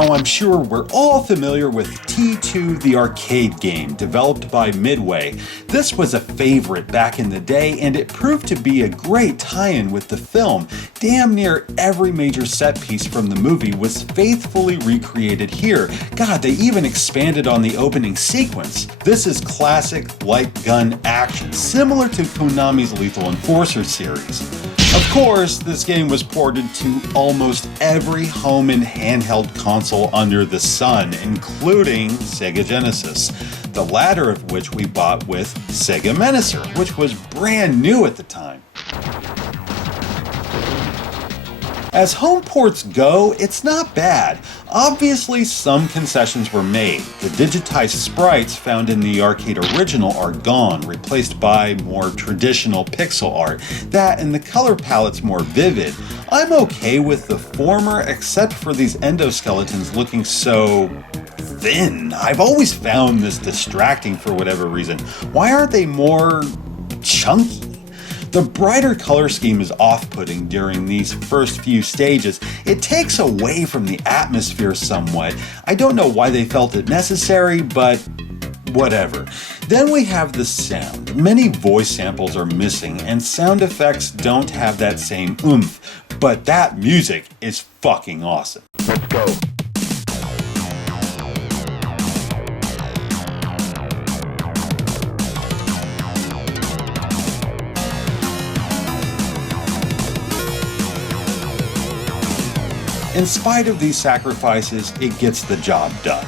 Now, I'm sure we're all familiar with T2, the arcade game developed by Midway. This was a favorite back in the day, and it proved to be a great tie-in with the film. Damn near every major set piece from the movie was faithfully recreated here. God, they even expanded on the opening sequence. This is classic light gun action, similar to Konami's Lethal Enforcer series. Of course, this game was ported to almost every home and handheld console under the sun, including Sega Genesis, the latter of which we bought with Sega Menacer, which was brand new at the time. As home ports go, it's not bad. Obviously, some concessions were made. The digitized sprites found in the arcade original are gone, replaced by more traditional pixel art. That and the color palette's more vivid. I'm okay with the former, except for these endoskeletons looking so thin. I've always found this distracting for whatever reason. Why aren't they more chunky? The brighter color scheme is off-putting during these first few stages. It takes away from the atmosphere somewhat. I don't know why they felt it necessary, but whatever. Then we have the sound. Many voice samples are missing, and sound effects don't have that same oomph. But that music is fucking awesome. Let's go. In spite of these sacrifices, it gets the job done.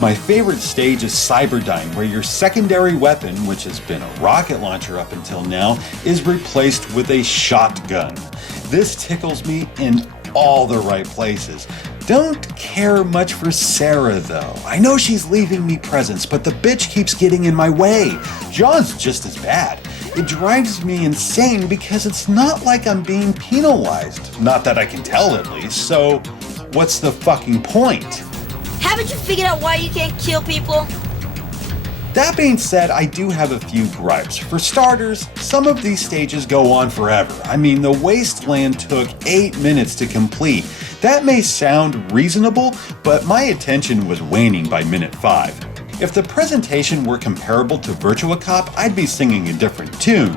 My favorite stage is Cyberdyne, where your secondary weapon, which has been a rocket launcher up until now, is replaced with a shotgun. This tickles me in all the right places. Don't care much for Sarah though. I know she's leaving me presents, but the bitch keeps getting in my way. John's just as bad. It drives me insane because it's not like I'm being penalized. Not that I can tell at least, so what's the fucking point? Haven't you figured out why you can't kill people? That being said, I do have a few gripes. For starters, some of these stages go on forever. I mean, the Wasteland took 8 minutes to complete. That may sound reasonable, but my attention was waning by minute 5. If the presentation were comparable to Virtua Cop, I'd be singing a different tune.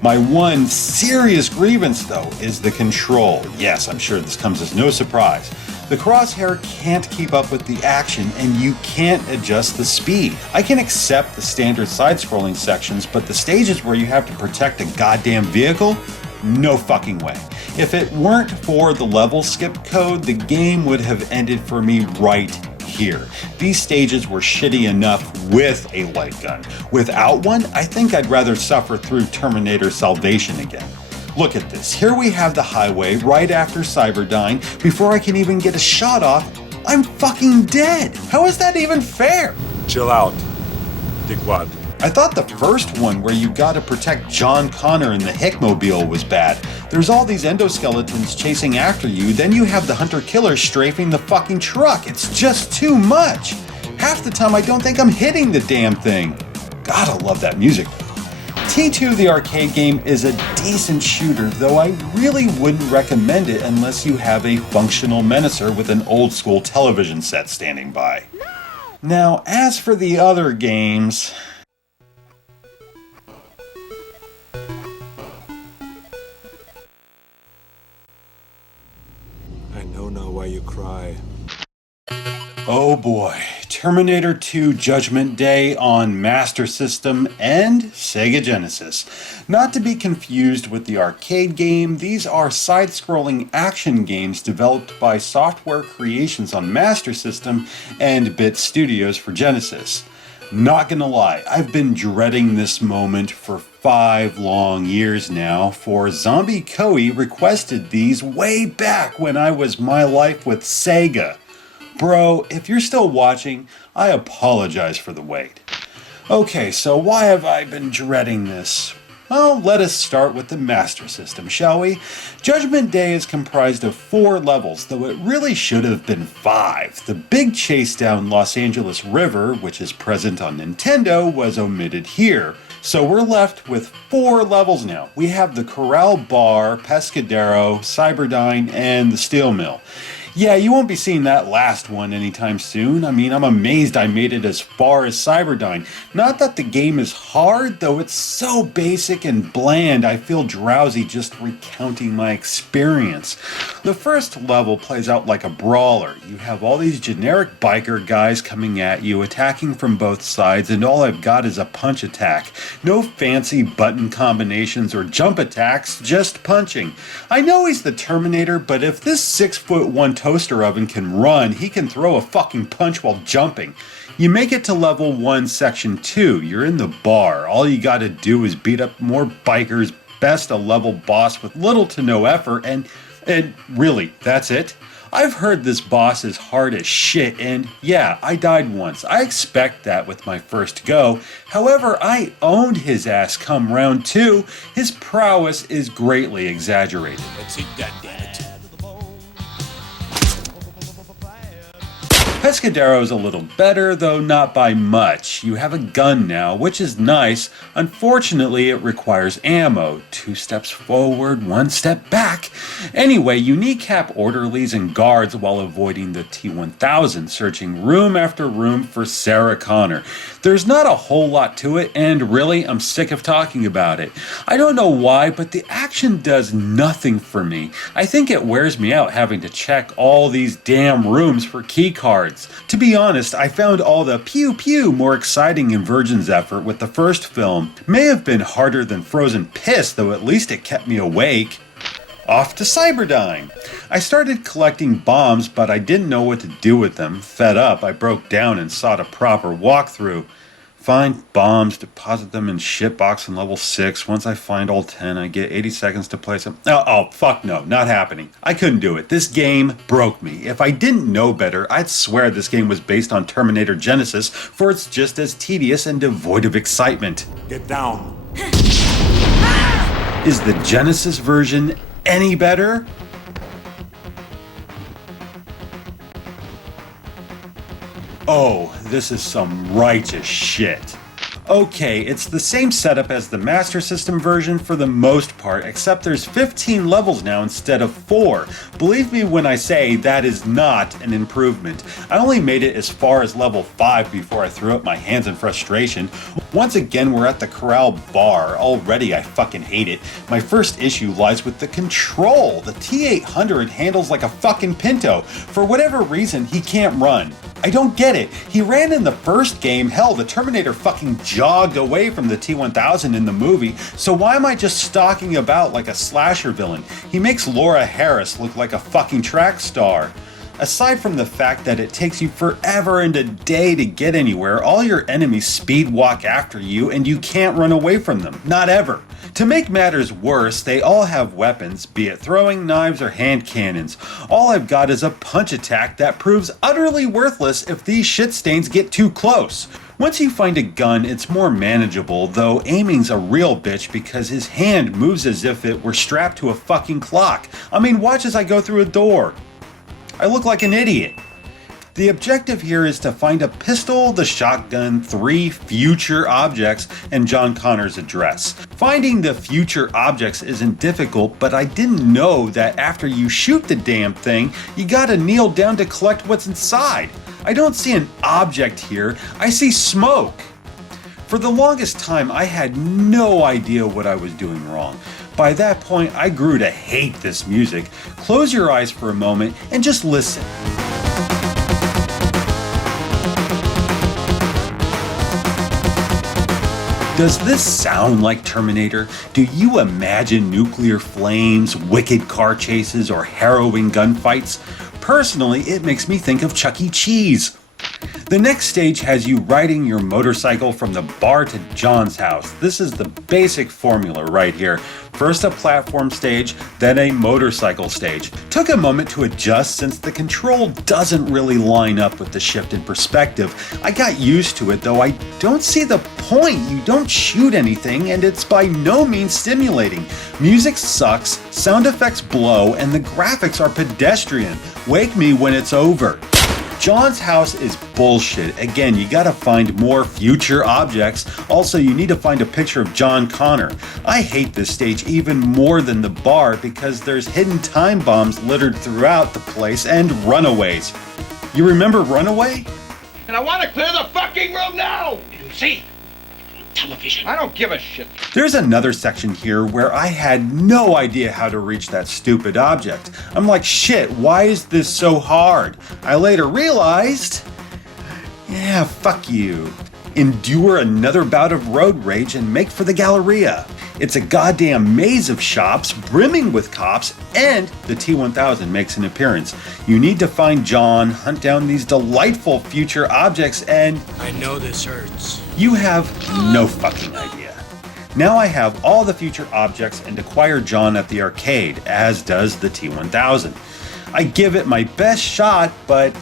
My one serious grievance, though, is the control. Yes, I'm sure this comes as no surprise. The crosshair can't keep up with the action, and you can't adjust the speed. I can accept the standard side-scrolling sections, but the stages where you have to protect a goddamn vehicle? No fucking way. If it weren't for the level skip code, the game would have ended for me right here. These stages were shitty enough with a light gun. Without one, I think I'd rather suffer through Terminator Salvation again. Look at this. Here we have the highway right after Cyberdyne. Before I can even get a shot off, I'm fucking dead. How is that even fair? Chill out. Dickwad. I thought the first one where you gotta protect John Connor in the Hickmobile was bad. There's all these endoskeletons chasing after you, then you have the hunter-killer strafing the fucking truck. It's just too much. Half the time I don't think I'm hitting the damn thing. Gotta love that music. T2, the arcade game, is a decent shooter, though I really wouldn't recommend it unless you have a functional Menacer with an old-school television set standing by. Now, as for the other games... I know now why you cry. Oh boy, Terminator 2 Judgment Day on Master System and Sega Genesis. Not to be confused with the arcade game, these are side-scrolling action games developed by Software Creations on Master System and Bit Studios for Genesis. Not gonna lie, I've been dreading this moment for 5 long years now, for Zombie Koei requested these way back when I was my life with Sega. Bro, if you're still watching, I apologize for the wait. Okay, so why have I been dreading this? Well, let us start with the Master System, shall we? Judgment Day is comprised of 4 levels, though it really should have been 5. The big chase down Los Angeles River, which is present on Nintendo, was omitted here. So we're left with 4 levels now. We have the Corral Bar, Pescadero, Cyberdyne, and the Steel Mill. Yeah, you won't be seeing that last one anytime soon. I mean, I'm amazed I made it as far as Cyberdyne. Not that the game is hard, though it's so basic and bland, I feel drowsy just recounting my experience. The first level plays out like a brawler. You have all these generic biker guys coming at you, attacking from both sides, and all I've got is a punch attack. No fancy button combinations or jump attacks, just punching. I know he's the Terminator, but if this 6'1" toaster oven can run, he can throw a fucking punch while jumping. You make it to level 1, section 2. You're in the bar. All you gotta do is beat up more bikers, best a level boss with little to no effort, and really, that's it? I've heard this boss is hard as shit, and yeah, I died once. I expect that with my first go. However, I owned his ass come round 2. His prowess is greatly exaggerated. Let's eat that, damn it. Pescadero's a little better, though not by much. You have a gun now, which is nice. Unfortunately, it requires ammo. 2 steps forward, 1 step back. Anyway, you kneecap orderlies and guards while avoiding the T-1000, searching room after room for Sarah Connor. There's not a whole lot to it, and really, I'm sick of talking about it. I don't know why, but the action does nothing for me. I think it wears me out having to check all these damn rooms for key cards. To be honest, I found all the pew pew more exciting in Virgin's effort with the first film. May have been harder than frozen piss, though at least it kept me awake. Off to Cyberdyne. I started collecting bombs, but I didn't know what to do with them. Fed up, I broke down and sought a proper walkthrough. Find bombs, deposit them in shitbox in level 6. Once I find all 10, I get 80 seconds to place them. Oh, fuck no, not happening. I couldn't do it. This game broke me. If I didn't know better, I'd swear this game was based on Terminator Genesis, for it's just as tedious and devoid of excitement. Get down. Is the Genesis version any better? Oh, this is some righteous shit. Okay, it's the same setup as the Master System version for the most part, except there's 15 levels now instead of 4. Believe me when I say that is not an improvement. I only made it as far as level 5 before I threw up my hands in frustration. Once again, we're at the Corral Bar. Already I fucking hate it. My first issue lies with the control. The T-800 handles like a fucking Pinto. For whatever reason, he can't run. I don't get it. He ran in the first game. Hell, the Terminator fucking jogged away from the T-1000 in the movie, so why am I just stalking about like a slasher villain? He makes Laura Harris look like a fucking track star. Aside from the fact that it takes you forever and a day to get anywhere, all your enemies speed walk after you and you can't run away from them. Not ever. To make matters worse, they all have weapons, be it throwing knives or hand cannons. All I've got is a punch attack that proves utterly worthless if these shit stains get too close. Once you find a gun, it's more manageable, though aiming's a real bitch because his hand moves as if it were strapped to a fucking clock. I mean, watch as I go through a door. I look like an idiot. The objective here is to find a pistol, the shotgun, 3 future objects, and John Connor's address. Finding the future objects isn't difficult, but I didn't know that after you shoot the damn thing, you gotta kneel down to collect what's inside. I don't see an object here, I see smoke. For the longest time, I had no idea what I was doing wrong. By that point, I grew to hate this music. Close your eyes for a moment and just listen. Does this sound like Terminator? Do you imagine nuclear flames, wicked car chases, or harrowing gunfights? Personally, it makes me think of Chuck E. Cheese. The next stage has you riding your motorcycle from the bar to John's house. This is the basic formula right here. First a platform stage, then a motorcycle stage. Took a moment to adjust since the control doesn't really line up with the shift in perspective. I got used to it though. I don't see the point. You don't shoot anything and it's by no means stimulating. Music sucks, sound effects blow, and the graphics are pedestrian. Wake me when it's over. John's house is bullshit. Again, you gotta find more future objects. Also, you need to find a picture of John Connor. I hate this stage even more than the bar because there's hidden time bombs littered throughout the place and runaways. You remember Runaway? And I want to clear the fucking room now! You see? Television. I don't give a shit. There's another section here where I had no idea how to reach that stupid object. I'm like, shit, why is this so hard? I later realized, yeah, fuck you. Endure another bout of road rage and make for the Galleria. It's a goddamn maze of shops brimming with cops, and the T-1000 makes an appearance. You need to find John, hunt down these delightful future objects, and I know this hurts. you have no fucking idea. Now I have all the future objects and acquire John at the arcade, as does the T-1000. I give it my best shot, but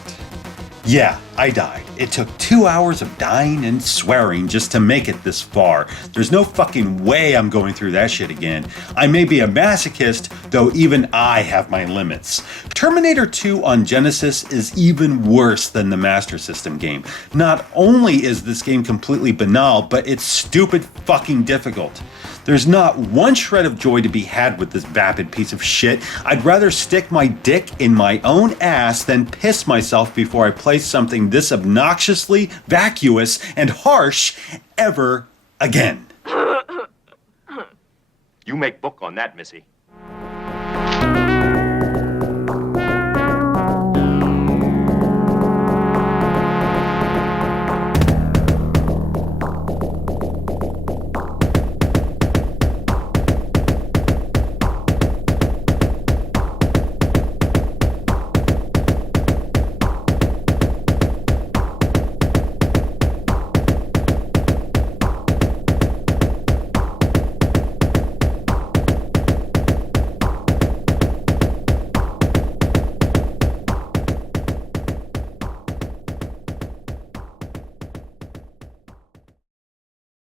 yeah, I died. It took 2 hours of dying and swearing just to make it this far. There's no fucking way I'm going through that shit again. I may be a masochist, though even I have my limits. Terminator 2 on Genesis is even worse than the Master System game. Not only is this game completely banal, but it's stupid fucking difficult. There's not one shred of joy to be had with this vapid piece of shit. I'd rather stick my dick in my own ass than piss myself before I play something this obnoxiously vacuous and harsh ever again. You make book on that, Missy.